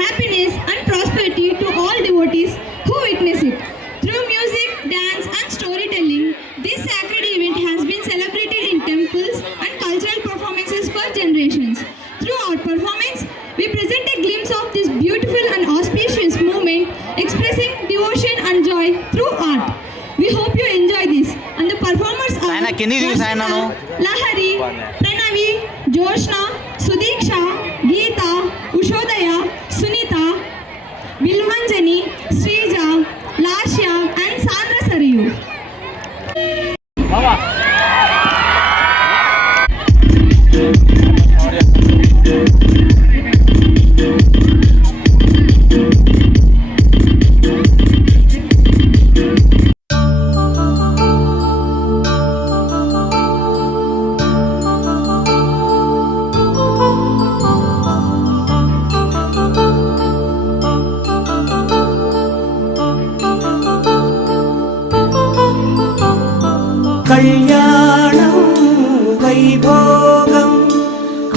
happiness and prosperity to all devotees who witness it. Through music, dance and storytelling, this sacred event has been celebrated in temples and cultural performances for generations. Through our performance, we present a glimpse of this beautiful and auspicious movement, expressing devotion and joy through art. We hope you enjoy this. And the performers are Lahari, Pranavi, Joshna, Sudiksha, Geeta, Ushodaya, Sunita, Vilmanjani, Srija, Lashya and Sandra Sariyu. కళ్యాణం వైభోగం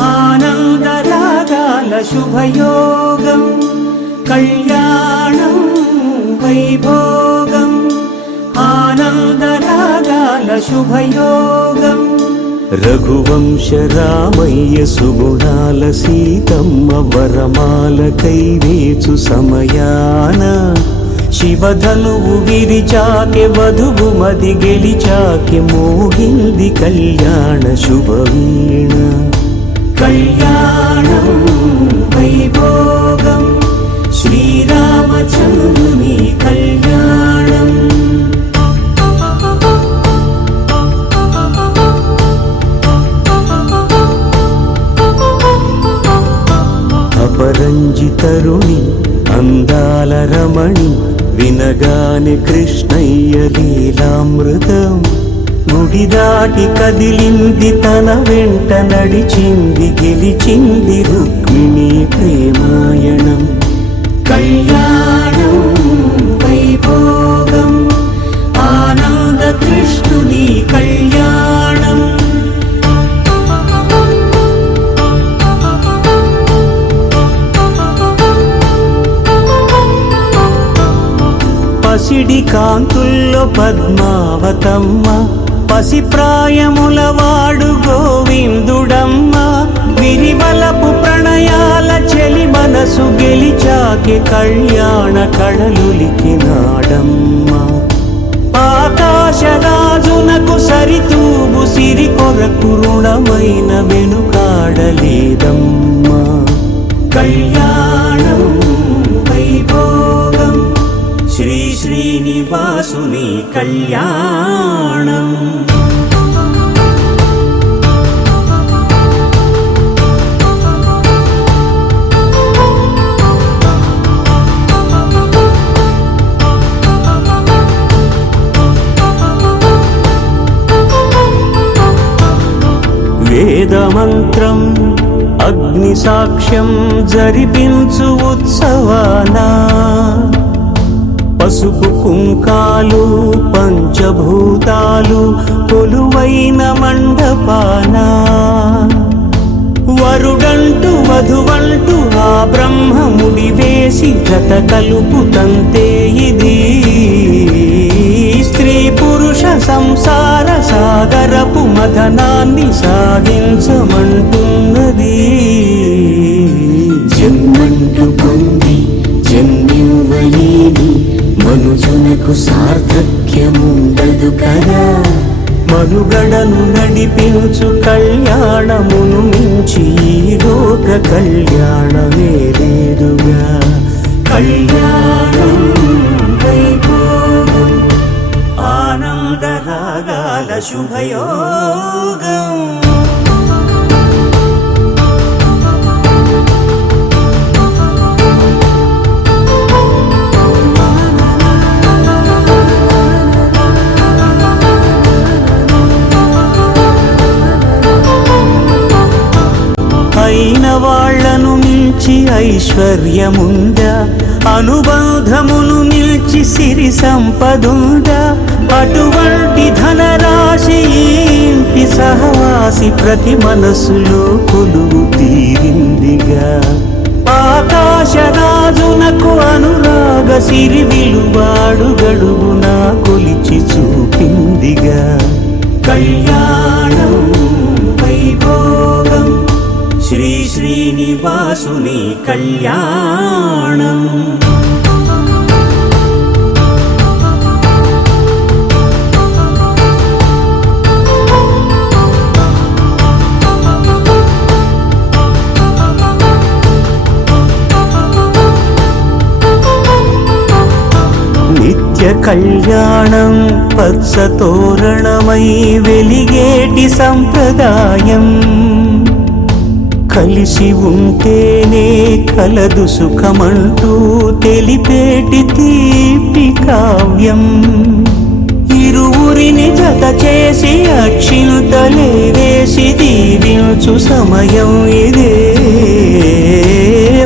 ఆనందరాగాల శుభయోగం కళ్యాణం వైభోగం ఆనందరాగాల శుభయోగం రఘువంశ రామయ్య సుగుణాల సీతమ్మ వరమాల కైవేచు సమయాన శివధనువు విరిచాకె వధువు మది గెలిచాకె మోగింది కళ్యాణ శుభవీణ కళ్యాణం వైభోగం శ్రీరామచంద్రుని కళ్యాణం అపరంజి తరుణి అందాల రమణి వినగాని కృష్ణయ్య లీలామృతం గుడి దాటి కదిలింది తన వెంట నడిచింది గెలిచింది రుక్మిణి ప్రేమాయణం కళ్యాణం వైభోగం ఆనంద కృష్ణుని కళ్యాణం పసిడి కాంతుల్లో పద్మావతమ్మ పసిప్రాయముల వాడు గోవిందుడమ్మ విరివలపు ప్రణయాల చెలి మనసు గెలిచాకె కళ్యాణ కళలులికినాడమ్మ ఆకాశరాజునకు సరితూగు సిరి కొరకు రుణమైన వెనుకాడలేదమ్మ కళ్యాణం వైభోగం శ్రీ శ్రీనివాసుని కళ్యాణం వేదమంత్రం అగ్ని సాక్ష్యం జరిపించు ఉత్సవానా పసుపు కుంకాలు పంచభూతాలు కొలువైన మండపాన వరుడంటూ వధువంటూ ఆ బ్రహ్మముడి వేసి జత కలుపుతంతే ఇది స్త్రీ పురుష సంసార సాగరపు మథనాన్ని సాగించమంటున్నది జన్మంటూ పొంది జన్మివ్వలేని మనుజునకు సార్థక్యముండదు కదా మనుగడను నడిపించు కళ్యాణమును మించి ఈ లోక కళ్యాణమే లేదుగా కళ్యాణం వైభోగం ఆనందరాగాల శుభయోగం అయిన వాళ్లను మించి ఐశ్వర్యముందా అనుబంధమును నిల్చి సిరి సంపదుందా అటువంటి ధనరాశి ఇంటి సహవాసి ప్రతి మనసులో కొలువు తీరిందిగా ఆకాశరా రాజునకు అనురాగ సిరి విలువాడు గడుగునా కొలిచి చూపిందిగా. కళ్యాణం వైభోగం శ్రీ శ్రీనివాసుని కళ్యాణం. నిత్య కళ్యాణం పచ్చ తోరణమై వెలిగేటి సంప్రదాయం. కలిసి ఉంటేనే కలదు సుఖమంటూ తెలిపేటి తీపి కావ్యం. ఇరువురిని జత చేసి అక్షింతలే వేసి దీవించు సమయం ఇదే.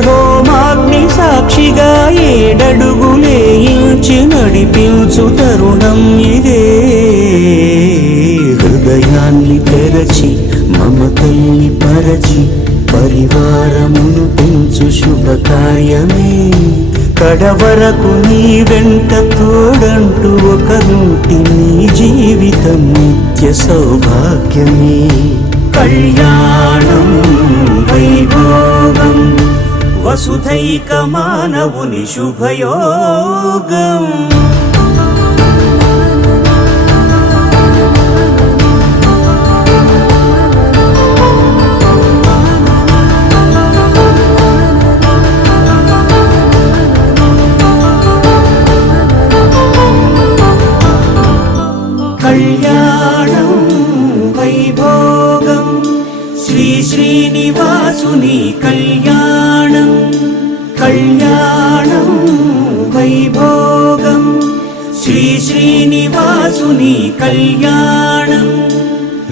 హోమాగ్ని సాక్షిగా ఏడడుగులే ఇంచి నడిపించు తరుణం ఇదే. హృదయాన్ని తెరచి మమతల్ని పరచి పరివారమును పెంచు శుభకార్యమే. కడవరకు నీ వెంట తోడంటూ ఒకరుంటి నీ జీవితం నిత్య సౌభాగ్యమే. కళ్యాణం వైభోగం వసుధైక మానవుని శుభయోగం. కళ్యాణం వైభోగం శ్రీ శ్రీనివాసుని కళ్యాణం. కళ్యాణం వైభోగం శ్రీ శ్రీనివాసుని కళ్యాణం.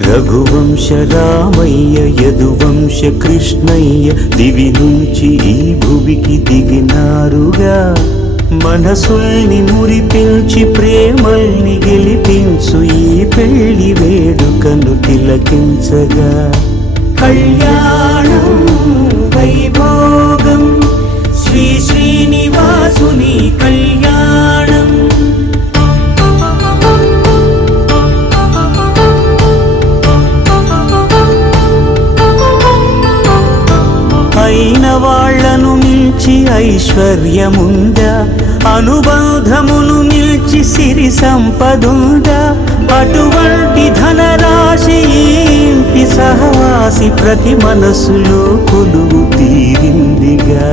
రఘువంశ రామయ్య యదువంశ కృష్ణయ్య దివి నుంచి ఈ భువికి దిగినారుగా. మనసుల్ని మురిపించి ప్రేమల్ని గెలిపించు ఈ పెళ్లి వేడుకను తిలకించగా. కళ్యాణం వైభోగం శ్రీ శ్రీనివాసుని కళ్యాణం. అయిన వాళ్లను మించి ఐశ్వర్యముందా, అనుబంధమును మిల్చి సిరి సంపదుందా. అటువంటి ధనరాశి ఇంటి సహవాసి ప్రతి మనసులో కొలువు తీరిందిగా.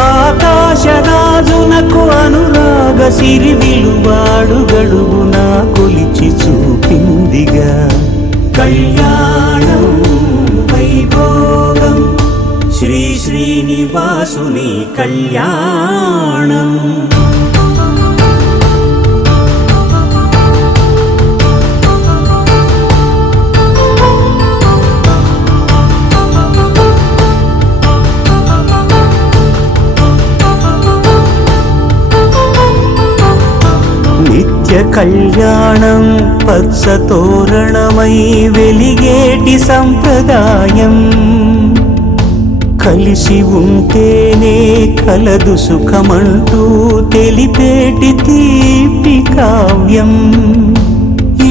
ఆకాశరాజునకు అనురాగ సిరి విలువాడు గడుగునా కొలిచి చూపిందిగా. కళ్యాణం వైభోగం శ్రీ శ్రీనివాసుని కళ్యాణం. నిత్య కళ్యాణం పచ్చ తోరణమై వెలిగేటి సంప్రదాయం. కలిసి ఉంటేనే కలదు సుఖమంటూ తెలిపేటి తీపి కావ్యం.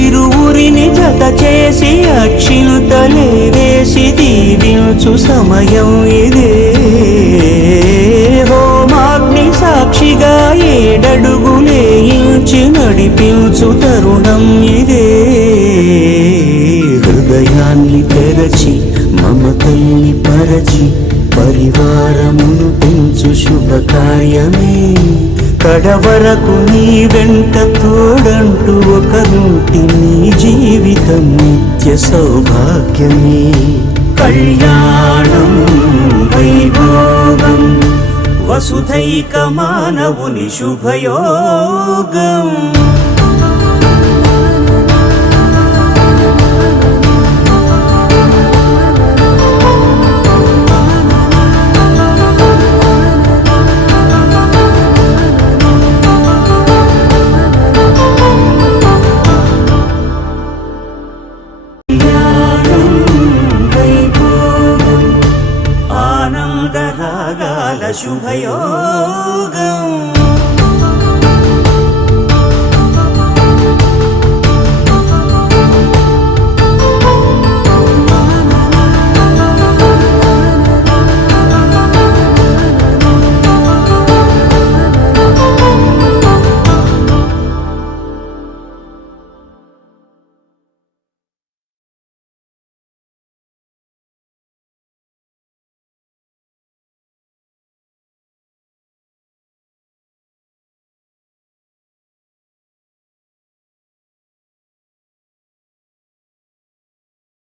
ఇరువురిని జత చేసి అక్షింతలే వేసి దీవించు సమయం ఇదే. హోమాగ్ని సాక్షిగా ఏడడుగులే ఇంచి నడిపించు తరుణం ఇదే. హృదయాన్ని తెరచి మమతల్ని పరచి పరివారమును పెంచు శుభకార్యమే. కడవరకు నీ వెంట తోడంటూ ఒకరుంటి నీ జీవితం నిత్య సౌభాగ్యమే. కళ్యాణం వైభోగం వసుధైక మానవుని శుభయోగం. ఆనంద రాగాల శుభయోగం